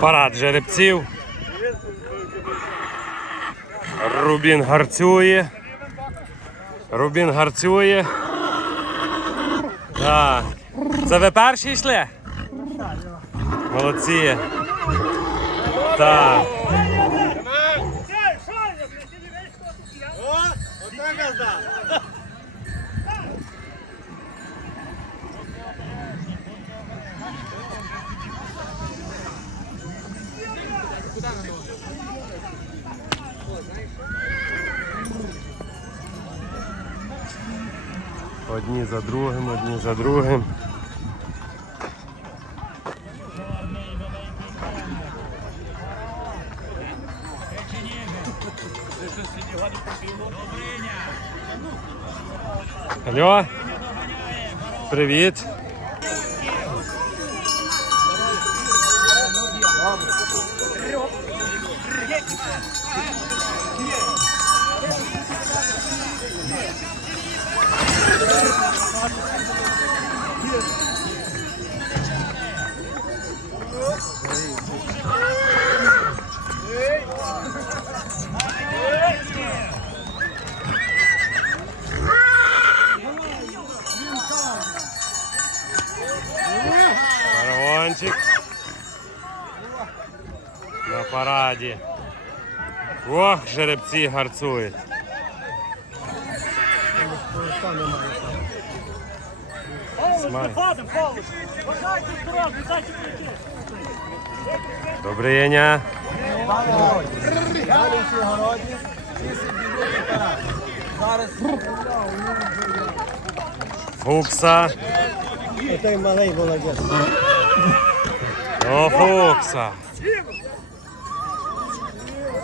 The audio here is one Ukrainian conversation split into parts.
Парад жеребців. Рубін гарцює. Рубін гарцює. Так. Це ви перші йшли? Молодці. Так. Одні за другим, одні за другим. Алло. Привіт. Параді. Ох, жеребці гарцують. Добрий дня. Фукса. Той малий молодець. О, Фукса.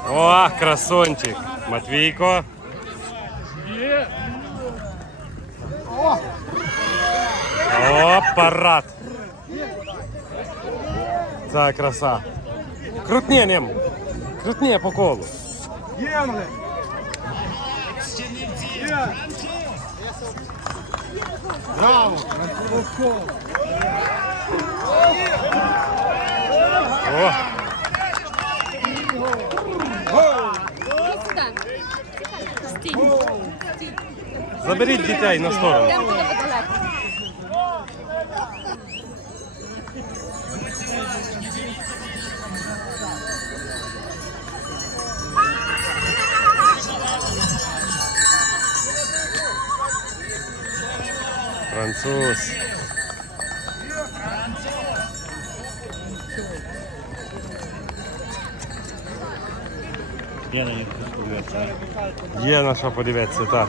О, красончик. Матвійко. О, парад. Це краса. Крутні ним. Крутні по колу. О, Заберіть дітей на сторону. Француз. Я на них. Є на що подивитися, так.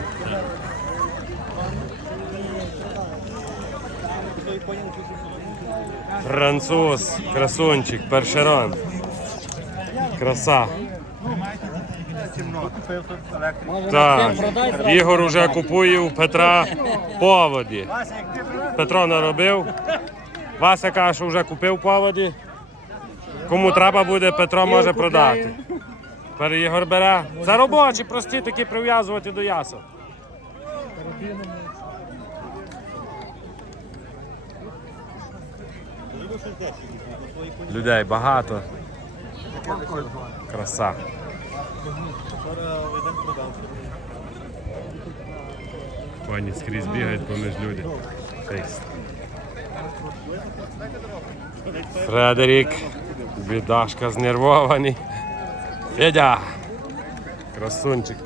Француз, красунчик, першерон. Краса. Так, Ігор уже купує у Петра поводі. Петро наробив. Вася каже, що вже купив поводі. Кому треба буде, Петро може продати. Тепер Ігор бере. Це робочі, прості такі прив'язувати до ясел. Людей багато. Краса. Пані скрізь бігають поміж люди. Фредерік. Бідашка знервований. Федя. Красунчик.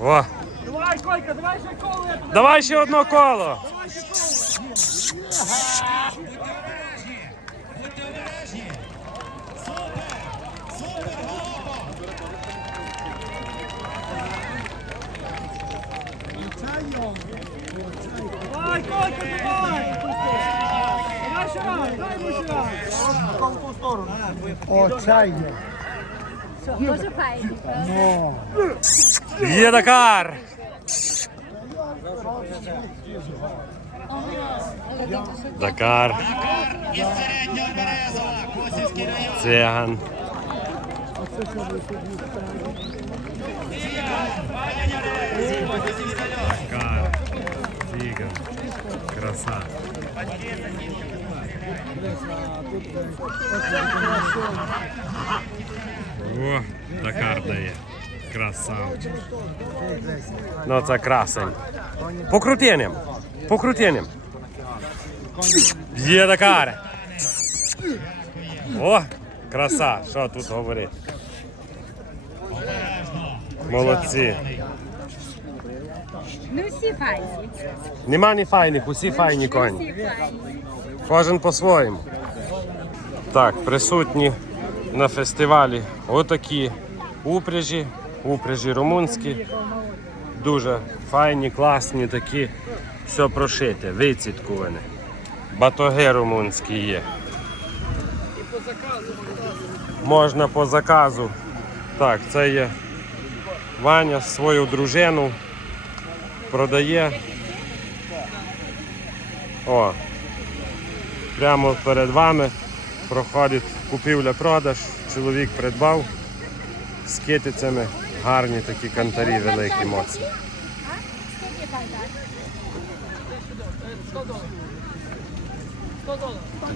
О. Давай, Колька, давай ще коло. Давай ще одно коло. Давай, Колька, давай. Давай ще раз, дай йому ще раз. О, чай є. Дуже файно. Є Дакар. Дакар. Циган. Дакар. Циган. Краса. О, Дакар дає. Красавчик. Ну це красень. Покрутінням. Покрутінням. Є Дакар. О, краса, що тут говорити. Молодці. Ну всі файні. Нема ні файних, усі файні коні. Кожен по-своєму. Так, присутні на фестивалі отакі упряжі, упряжі румунські. Дуже файні, класні такі. Все прошите, вицідкуване. Батоги румунські є. Можна по заказу. Так, це є Ваня свою дружину продає. О, Прямо перед вами проходить купівля-продаж. Чоловік придбав з китицями. Гарні такі кантарі, великі бардак?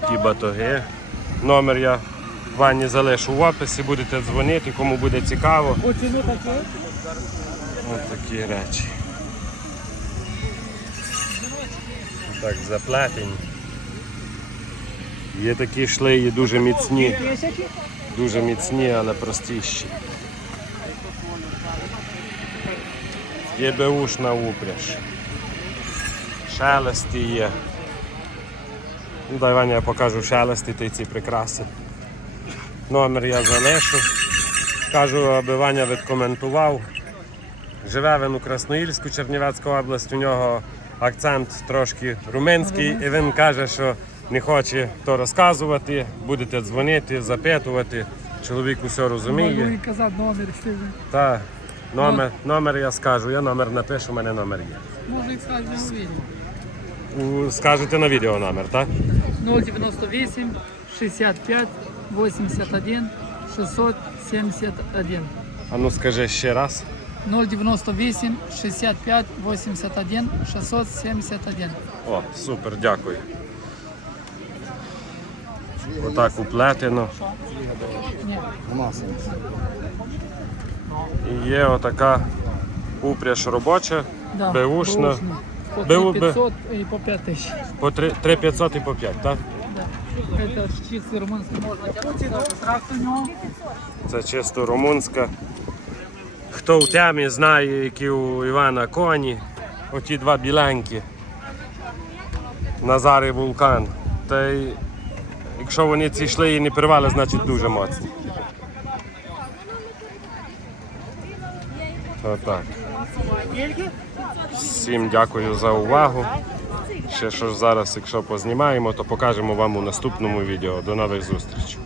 Такі батоги. Номер я Вані залишу в описі, будете дзвонити, кому буде цікаво. Ось такі речі. Так, заплетені. Є такі шлеї дуже міцні. Дуже міцні, але простіші. Є беушна упряж. Шелесті є. Ну, дай Ваня, я покажу шелесті та й ці прикраси. Номер я залишу. Кажу, аби Ваня відкоментував. Живе він у Красноїльську, Чернівецька область, у нього акцент трошки румунський, і він каже, що не хоче то розказувати, будете дзвонити, запитувати. Чоловік усе розуміє. казати номер всі. Та номер, номер я скажу, я номер напишу, у мене номер є. Може їх сказати на відео. У- Скажете на відео номер, так? 098 65 81 671. А ну скажи ще раз. 098 65 81 671. О, супер, дякую. Отак уплетено. І є отака упряж робоча, Да, беушна. беушна. По Беу- 500 и по 5000. По 3500 і по 5, так? Да. Это чистый румынский можно тягаться. Тракт у него. Це чисто румунська. Хто в темі знає, які у Івана коні, оті два біленькі. Назар і вулкан. Та й якщо вони ці йшли і не pirvали, значить дуже моцні. Отак. Всім дякую за увагу. Ще що зараз, якщо познімаємо, то покажемо вам у наступному відео. До нових зустрічей.